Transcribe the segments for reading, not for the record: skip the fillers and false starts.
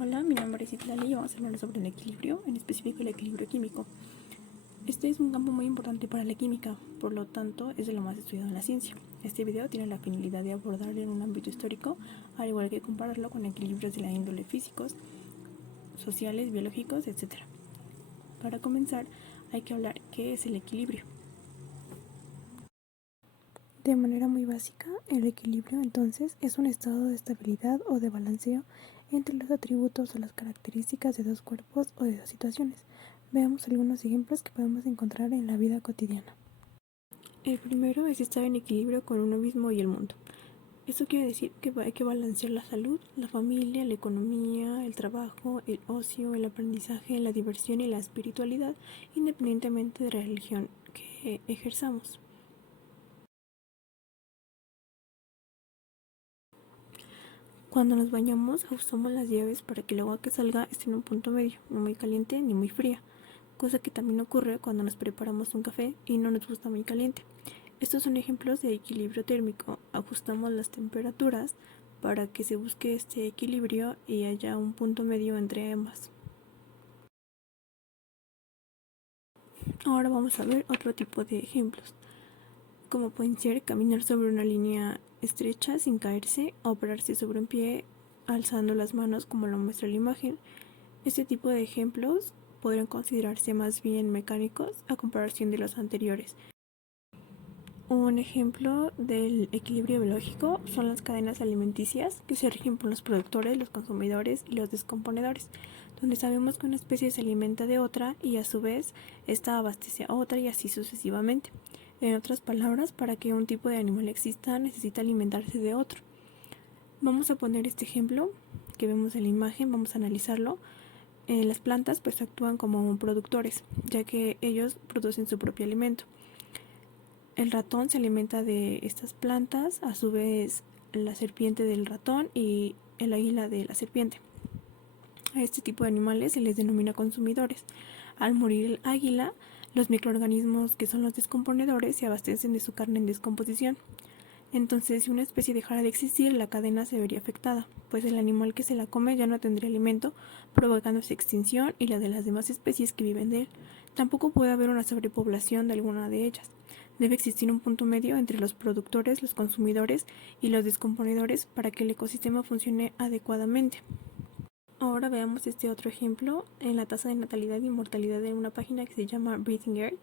Hola, mi nombre es Itlali y vamos a hablar sobre el equilibrio, en específico el equilibrio químico. Este es un campo muy importante para la química, por lo tanto es de lo más estudiado en la ciencia. Este video tiene la finalidad de abordarlo en un ámbito histórico, al igual que compararlo con equilibrios de la índole físicos, sociales, biológicos, etc. Para comenzar, hay que hablar qué es el equilibrio. De manera muy básica, el equilibrio entonces es un estado de estabilidad o de balanceo entre los atributos o las características de dos cuerpos o de dos situaciones. Veamos algunos ejemplos que podemos encontrar en la vida cotidiana. El primero es estar en equilibrio con uno mismo y el mundo. Esto quiere decir que hay que balancear la salud, la familia, la economía, el trabajo, el ocio, el aprendizaje, la diversión y la espiritualidad, independientemente de la religión que ejerzamos. Cuando nos bañamos, ajustamos las llaves para que el agua que salga esté en un punto medio, no muy caliente ni muy fría, cosa que también ocurre cuando nos preparamos un café y no nos gusta muy caliente. Estos son ejemplos de equilibrio térmico. Ajustamos las temperaturas para que se busque este equilibrio y haya un punto medio entre ambas. Ahora vamos a ver otro tipo de ejemplos, como pueden ser caminar sobre una línea estrecha sin caerse o pararse sobre un pie alzando las manos como lo muestra la imagen. Este tipo de ejemplos podrían considerarse más bien mecánicos a comparación de los anteriores. Un ejemplo del equilibrio biológico son las cadenas alimenticias que se rigen por los productores, los consumidores y los descomponedores, donde sabemos que una especie se alimenta de otra y a su vez esta abastece a otra y así sucesivamente. En otras palabras, para que un tipo de animal exista necesita alimentarse de otro. Vamos a poner este ejemplo que vemos en la imagen, vamos a analizarlo. Las plantas pues actúan como productores, ya que ellos producen su propio alimento. El ratón se alimenta de estas plantas, a su vez la serpiente del ratón y el águila de la serpiente. A este tipo de animales se les denomina consumidores. Al morir el águila, los microorganismos que son los descomponedores se abastecen de su carne en descomposición. Entonces, si una especie dejara de existir, la cadena se vería afectada, pues el animal que se la come ya no tendría alimento, provocando su extinción y la de las demás especies que viven de él. Tampoco puede haber una sobrepoblación de alguna de ellas. Debe existir un punto medio entre los productores, los consumidores y los descomponedores para que el ecosistema funcione adecuadamente. Ahora veamos este otro ejemplo en la tasa de natalidad y mortalidad de una página que se llama Breathing Earth.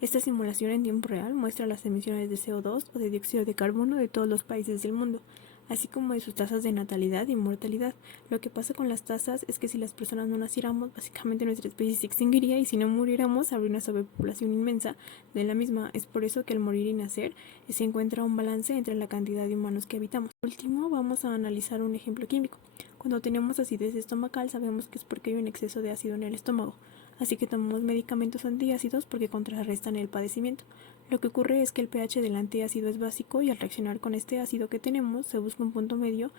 Esta simulación en tiempo real muestra las emisiones de CO2 o de dióxido de carbono de todos los países del mundo, así como de sus tasas de natalidad y mortalidad. Lo que pasa con las tasas es que si las personas no naciéramos, básicamente nuestra especie se extinguiría y si no muriéramos habría una sobrepoblación inmensa de la misma. Es por eso que al morir y nacer se encuentra un balance entre la cantidad de humanos que habitamos. Por último, vamos a analizar un ejemplo químico. Cuando tenemos acidez estomacal sabemos que es porque hay un exceso de ácido en el estómago, así que tomamos medicamentos antiácidos porque contrarrestan el padecimiento. Lo que ocurre es que el pH del antiácido es básico y al reaccionar con este ácido que tenemos se busca un punto medio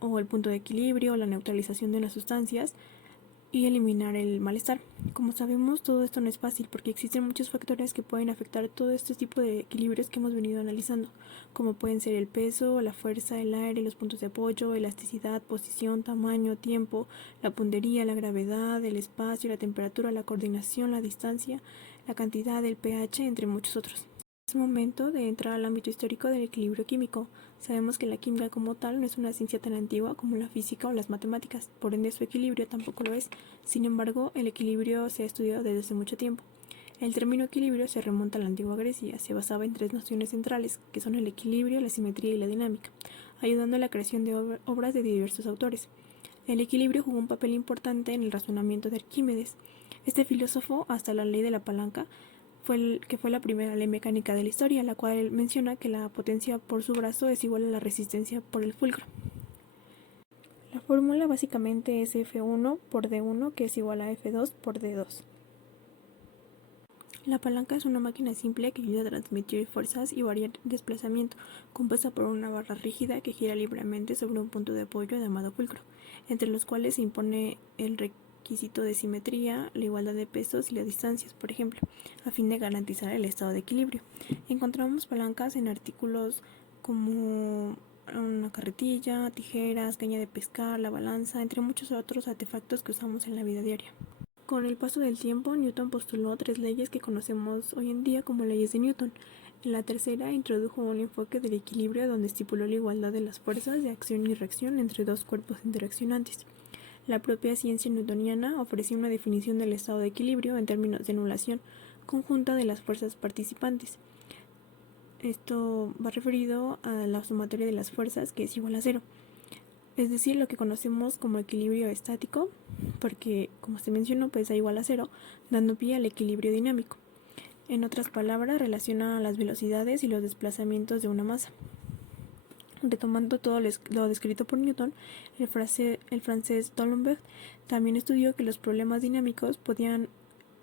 o el punto de equilibrio o la neutralización de las sustancias y eliminar el malestar. Como sabemos, todo esto no es fácil porque existen muchos factores que pueden afectar todo este tipo de equilibrios que hemos venido analizando, como pueden ser el peso, la fuerza, el aire, los puntos de apoyo, elasticidad, posición, tamaño, tiempo, la puntería, la gravedad, el espacio, la temperatura, la coordinación, la distancia, la cantidad, el pH, entre muchos otros. Es momento de entrar al ámbito histórico del equilibrio químico. Sabemos que la química como tal no es una ciencia tan antigua como la física o las matemáticas, por ende su equilibrio tampoco lo es. Sin embargo, el equilibrio se ha estudiado desde hace mucho tiempo. El término equilibrio se remonta a la antigua Grecia, se basaba en tres nociones centrales, que son el equilibrio, la simetría y la dinámica, ayudando a la creación de obras de diversos autores. El equilibrio jugó un papel importante en el razonamiento de Arquímedes. Este filósofo, hasta la ley de la palanca, fue la primera ley mecánica de la historia, la cual menciona que la potencia por su brazo es igual a la resistencia por el fulcro. La fórmula básicamente es F1 por D1, que es igual a F2 por D2. La palanca es una máquina simple que ayuda a transmitir fuerzas y variar desplazamiento, compuesta por una barra rígida que gira libremente sobre un punto de apoyo llamado fulcro, entre los cuales se impone el requisito de simetría, la igualdad de pesos y las distancias, por ejemplo, a fin de garantizar el estado de equilibrio. Encontramos palancas en artículos como una carretilla, tijeras, caña de pescar, la balanza, entre muchos otros artefactos que usamos en la vida diaria. Con el paso del tiempo, Newton postuló 3 leyes que conocemos hoy en día como leyes de Newton. En la tercera introdujo un enfoque del equilibrio donde estipuló la igualdad de las fuerzas de acción y reacción entre dos cuerpos interaccionantes. La propia ciencia newtoniana ofrecía una definición del estado de equilibrio en términos de anulación conjunta de las fuerzas participantes. Esto va referido a la sumatoria de las fuerzas, que es igual a cero. Es decir, lo que conocemos como equilibrio estático, porque como se mencionó, pues da igual a cero, dando pie al equilibrio dinámico. En otras palabras, relaciona las velocidades y los desplazamientos de una masa. Retomando todo lo descrito por Newton, el francés D'Alembert también estudió que los problemas dinámicos podían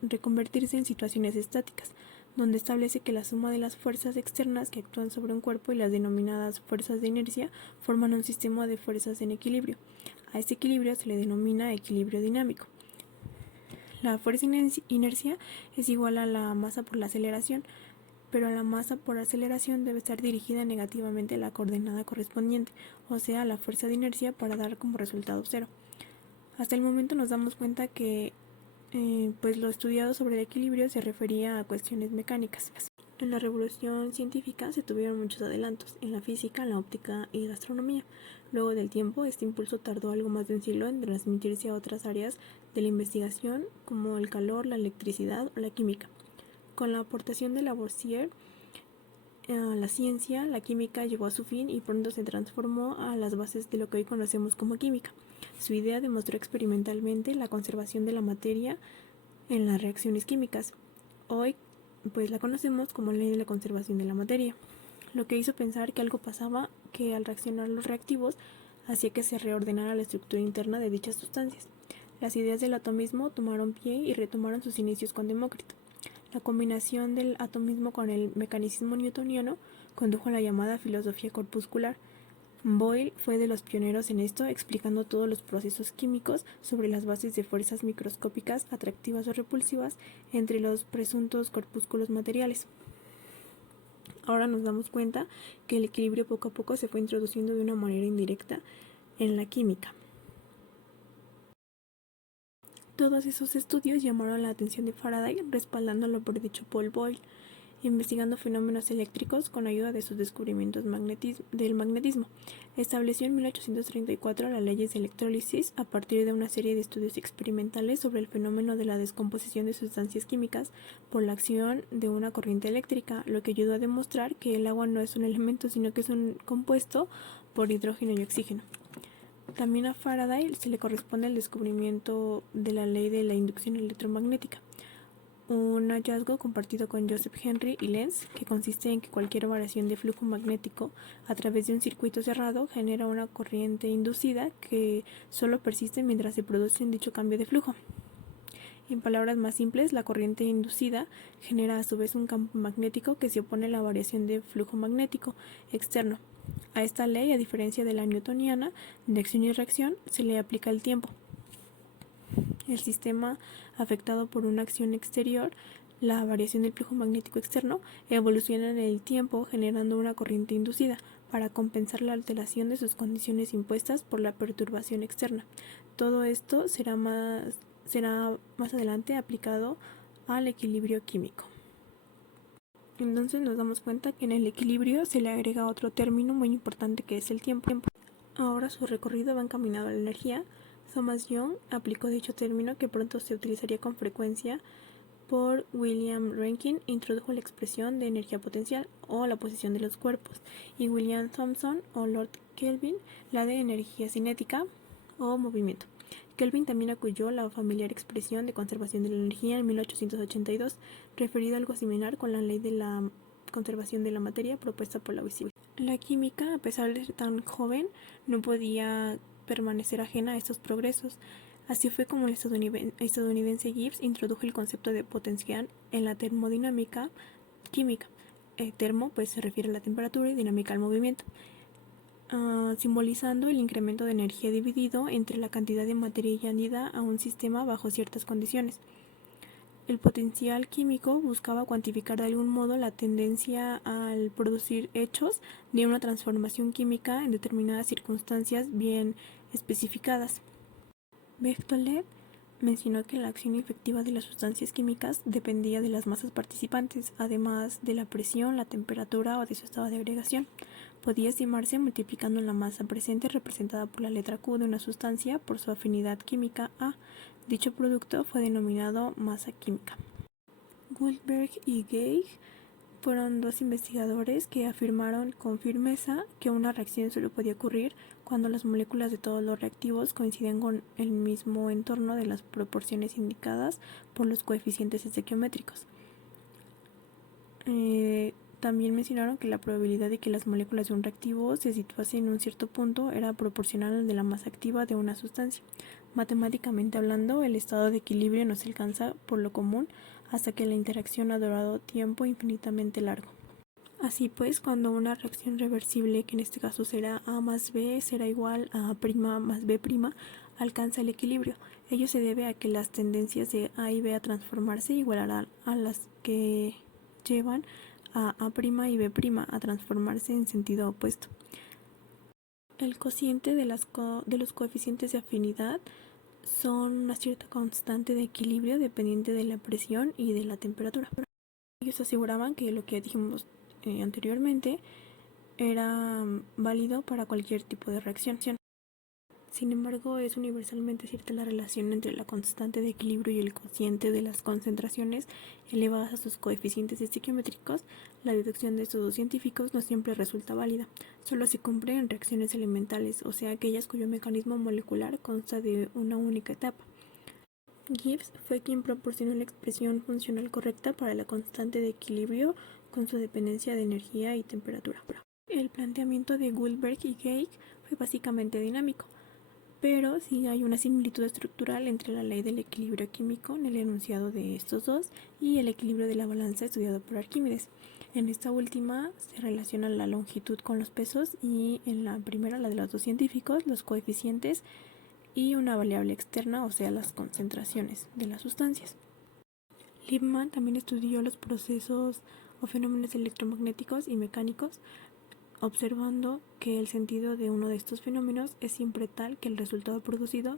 reconvertirse en situaciones estáticas, donde establece que la suma de las fuerzas externas que actúan sobre un cuerpo y las denominadas fuerzas de inercia forman un sistema de fuerzas en equilibrio. A este equilibrio se le denomina equilibrio dinámico. La fuerza inercia es igual a la masa por la aceleración, pero la masa por aceleración debe estar dirigida negativamente a la coordenada correspondiente, o sea, a la fuerza de inercia, para dar como resultado cero. Hasta el momento nos damos cuenta que pues lo estudiado sobre el equilibrio se refería a cuestiones mecánicas. En la revolución científica se tuvieron muchos adelantos en la física, la óptica y la astronomía. Luego del tiempo, este impulso tardó algo más de un siglo en transmitirse a otras áreas de la investigación como el calor, la electricidad o la química. Con la aportación de Lavoisier a la ciencia, la química llegó a su fin y pronto se transformó a las bases de lo que hoy conocemos como química. Su idea demostró experimentalmente la conservación de la materia en las reacciones químicas. Hoy, pues la conocemos como ley de la conservación de la materia, lo que hizo pensar que algo pasaba, que al reaccionar los reactivos hacía que se reordenara la estructura interna de dichas sustancias. Las ideas del atomismo tomaron pie y retomaron sus inicios con Demócrito. La combinación del atomismo con el mecanicismo newtoniano condujo a la llamada filosofía corpuscular. Boyle fue de los pioneros en esto, explicando todos los procesos químicos sobre las bases de fuerzas microscópicas atractivas o repulsivas entre los presuntos corpúsculos materiales. Ahora nos damos cuenta que el equilibrio poco a poco se fue introduciendo de una manera indirecta en la química. Todos esos estudios llamaron la atención de Faraday, respaldándolo por dicho Paul Boyle, investigando fenómenos eléctricos con ayuda de sus descubrimientos del magnetismo. Estableció en 1834 las leyes de electrólisis a partir de una serie de estudios experimentales sobre el fenómeno de la descomposición de sustancias químicas por la acción de una corriente eléctrica, lo que ayudó a demostrar que el agua no es un elemento, sino que es un compuesto por hidrógeno y oxígeno. También a Faraday se le corresponde el descubrimiento de la ley de la inducción electromagnética, un hallazgo compartido con Joseph Henry y Lenz, que consiste en que cualquier variación de flujo magnético a través de un circuito cerrado genera una corriente inducida que solo persiste mientras se produce dicho cambio de flujo. En palabras más simples, la corriente inducida genera a su vez un campo magnético que se opone a la variación de flujo magnético externo. A esta ley, a diferencia de la newtoniana de acción y reacción, se le aplica el tiempo. El sistema afectado por una acción exterior, la variación del flujo magnético externo, evoluciona en el tiempo generando una corriente inducida para compensar la alteración de sus condiciones impuestas por la perturbación externa. Todo esto será más adelante aplicado al equilibrio químico. Entonces nos damos cuenta que en el equilibrio se le agrega otro término muy importante, que es el tiempo. Ahora su recorrido va encaminado a la energía. Thomas Young aplicó dicho término, que pronto se utilizaría con frecuencia por William Rankine, introdujo la expresión de energía potencial o la posición de los cuerpos, y William Thomson o Lord Kelvin la de energía cinética o movimiento. Kelvin también acudió la familiar expresión de conservación de la energía en 1882, referida a algo similar con la ley de la conservación de la materia propuesta por Lavoisier. La química, a pesar de ser tan joven, no podía permanecer ajena a estos progresos. Así fue como el estadounidense Gibbs introdujo el concepto de potencial en la termodinámica química. Termo pues se refiere a la temperatura y dinámica al movimiento, simbolizando el incremento de energía dividido entre la cantidad de materia añadida a un sistema bajo ciertas condiciones. El potencial químico buscaba cuantificar de algún modo la tendencia al producir hechos de una transformación química en determinadas circunstancias bien especificadas. Berthollet mencionó que la acción efectiva de las sustancias químicas dependía de las masas participantes, además de la presión, la temperatura o de su estado de agregación. Podía estimarse multiplicando la masa presente representada por la letra Q de una sustancia por su afinidad química A. Dicho producto fue denominado masa química. Guldberg y Gage fueron dos investigadores que afirmaron con firmeza que una reacción solo podía ocurrir cuando las moléculas de todos los reactivos coinciden con el mismo entorno de las proporciones indicadas por los coeficientes estequiométricos. También mencionaron que la probabilidad de que las moléculas de un reactivo se situasen en un cierto punto era proporcional al de la masa activa de una sustancia. Matemáticamente hablando, el estado de equilibrio no se alcanza por lo común hasta que la interacción ha durado tiempo infinitamente largo. Así pues, cuando una reacción reversible, que en este caso será A más B, será igual a A' más B', alcanza el equilibrio. Ello se debe a que las tendencias de A y B a transformarse igualarán a las que llevan a A' y B' a transformarse en sentido opuesto. El cociente de los coeficientes de afinidad son una cierta constante de equilibrio dependiente de la presión y de la temperatura. Ellos aseguraban que lo que dijimos anteriormente era válido para cualquier tipo de reacción. Sin embargo, es universalmente cierta la relación entre la constante de equilibrio y el cociente de las concentraciones elevadas a sus coeficientes estequiométricos. La deducción de estos dos científicos no siempre resulta válida. Solo se cumple en reacciones elementales, o sea, aquellas cuyo mecanismo molecular consta de una única etapa. Gibbs fue quien proporcionó la expresión funcional correcta para la constante de equilibrio con su dependencia de energía y temperatura. El planteamiento de Guldberg y Gage fue básicamente dinámico, pero sí hay una similitud estructural entre la ley del equilibrio químico en el enunciado de estos dos y el equilibrio de la balanza estudiado por Arquímedes. En esta última se relaciona la longitud con los pesos y en la primera, la de los dos científicos, los coeficientes y una variable externa, o sea, las concentraciones de las sustancias. Liebman también estudió los procesos o fenómenos electromagnéticos y mecánicos, observando que el sentido de uno de estos fenómenos es siempre tal que el resultado producido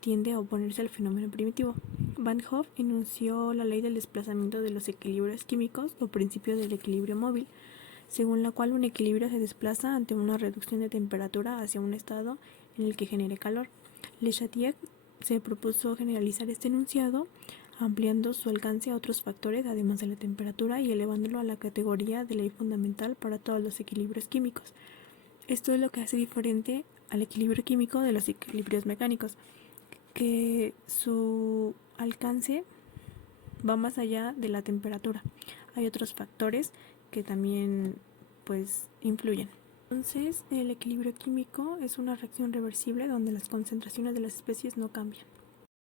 tiende a oponerse al fenómeno primitivo. Van Hoff enunció la ley del desplazamiento de los equilibrios químicos o principio del equilibrio móvil, según la cual un equilibrio se desplaza ante una reducción de temperatura hacia un estado en el que genere calor. Le Chatelier se propuso generalizar este enunciado, ampliando su alcance a otros factores además de la temperatura y elevándolo a la categoría de ley fundamental para todos los equilibrios químicos. Esto es lo que hace diferente al equilibrio químico de los equilibrios mecánicos, que su alcance va más allá de la temperatura. Hay otros factores que también influyen. Entonces, el equilibrio químico es una reacción reversible donde las concentraciones de las especies no cambian.